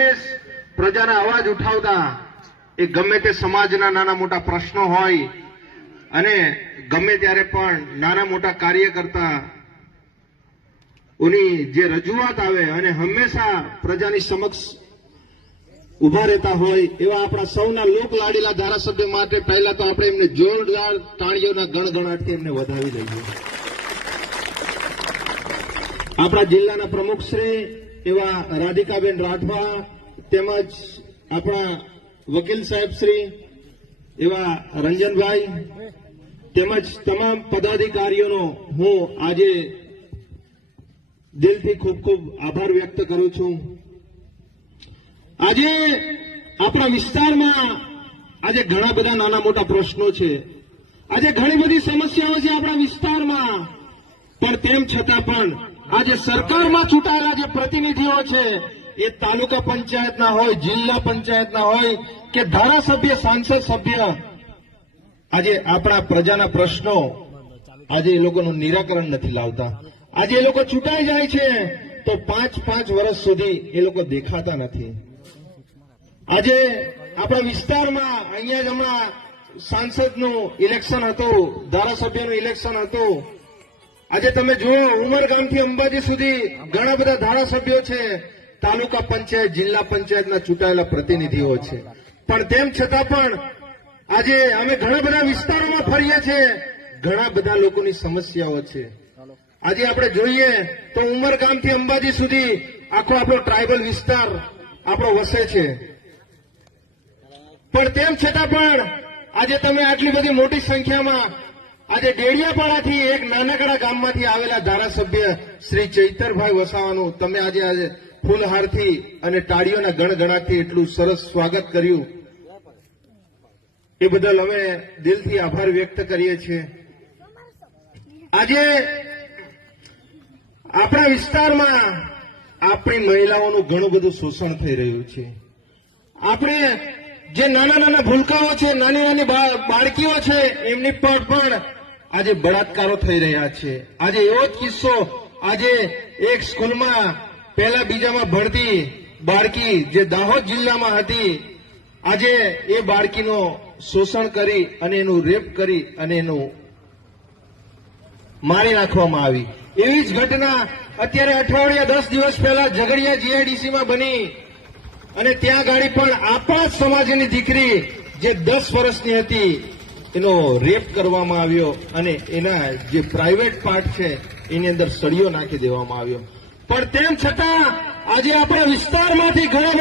હંમેશ પ્રજાના અવાજ ઉઠાવતા, એ ગમે તે સમાજના નાના મોટા પ્રશ્નો હોય અને ગમે ત્યારે પણ નાના મોટા કાર્ય કરતા ઉની જે રજૂઆત આવે અને હંમેશા પ્રજાની સમક્ષ ઉભા રહેતા હોય એવા આપણા સૌના લોક લાડીલા ધારાસભ્ય માટે પહેલા તો આપણે એમને જોરદાર તાળીઓના ગણગણાટથી એમને વધાવી દઈએ. આપણા જિલ્લાના પ્રમુખશ્રી એવા રાધિકાબેન રાઠવા તેમજ આપણા વકીલ સાહેબશ્રી એવા રંજનભાઈ તેમજ તમામ પદાધિકારીઓનો હું આજે દિલથી ખૂબ ખૂબ આભાર વ્યક્ત કરું છું. આજે આપણા વિસ્તારમાં આજે ઘણા બધા નાના મોટા પ્રશ્નો છે, આજે ઘણી બધી સમસ્યાઓ છે આપણા વિસ્તારમાં, પણ તેમ છતાં પણ આજે સરકારમાં ચૂંટાયેલા જે પ્રતિનિધિઓ છે એ તાલુકા પંચાયતના હોય, જિલ્લા પંચાયતના હોય કે ધારાસભ્ય, સાંસદ સભ્ય, આજે આપણા પ્રજાના પ્રશ્નો આજે એ લોકોનું નિરાકરણ નથી લાવતા. આજે એ લોકો ચૂંટાઈ જાય છે તો 5-5 વર્ષ સુધી એ લોકો દેખાતા નથી. આજે આપણા વિસ્તારમાં અહીંયા જ હમણાં સાંસદનું ઇલેક્શન હતું, ધારાસભ્યનું ઇલેક્શન હતું. આજે તમે જુઓ ઉમરગામથી અંબાજી સુધી ઘણા બધા ધારાસભ્યો છે, તાલુકા પંચાયત, જિલ્લા પંચાયતના ચૂંટાયેલા પ્રતિનિધિઓ છે, પણ તેમ છતાં પણ આજે અમે ઘણા બધા વિસ્તારોમાં ફરીએ છીએ, ઘણા બધા લોકોની સમસ્યાઓ છે. આજે આપણે જોઈએ તો ઉમરગામથી અંબાજી સુધી આખો આપણો ટ્રાઇબલ વિસ્તાર આપણો વસે છે, પણ તેમ છતાં પણ આજે તમે આટલી બધી મોટી સંખ્યામાં આજે ડેડિયાપાડાથી એક નાનકડા ગામમાંથી આવેલા ધારાસભ્ય શ્રી ચૈતરભાઈ વસાવાનું તમે આજે ફૂલહારથી અને તાળીઓના ગણગણાટથી એટલું સરસ સ્વાગત કર્યું, એ બદલ અમે દિલથી આભાર વ્યક્ત કરીએ છીએ. આજે આપણા વિસ્તારમાં આપણી મહિલાઓનું ઘણું બધું શોષણ થઈ રહ્યું છે. આપણે જે નાના નાના ભૂલકાઓ છે, નાની નાની બાળકીઓ છે, એમની પર પણ આજે બળાત્કારો થઈ રહ્યા છે. આજે એવો જ કિસ્સો, આજે એક સ્કૂલમાં પહેલા બીજામાં ભણતી બાળકી જે દાહોદ જિલ્લામાં હતી, આજે એ બાળકીનું શોષણ કરી અને એનું રેપ કરી અને એનું મારી નાખવામાં આવી. એવી જ ઘટના અત્યારે અઠવાડિયા 10 દિવસ પહેલા ઝઘડિયા જીઆઈડીસીમાં બની અને ત્યાં ગાડી પણ આપણા જ સમાજની દીકરી જે 10 વર્ષની હતી એનો રેપ કરવામાં આવ્યો અને એના જે પ્રાઇવેટ પાર્ટ છે એની અંદર સળિયો નાખી દેવામાં આવ્યો. પણ તેમ છતાં આજે આપણા વિસ્તારમાંથી ઘણા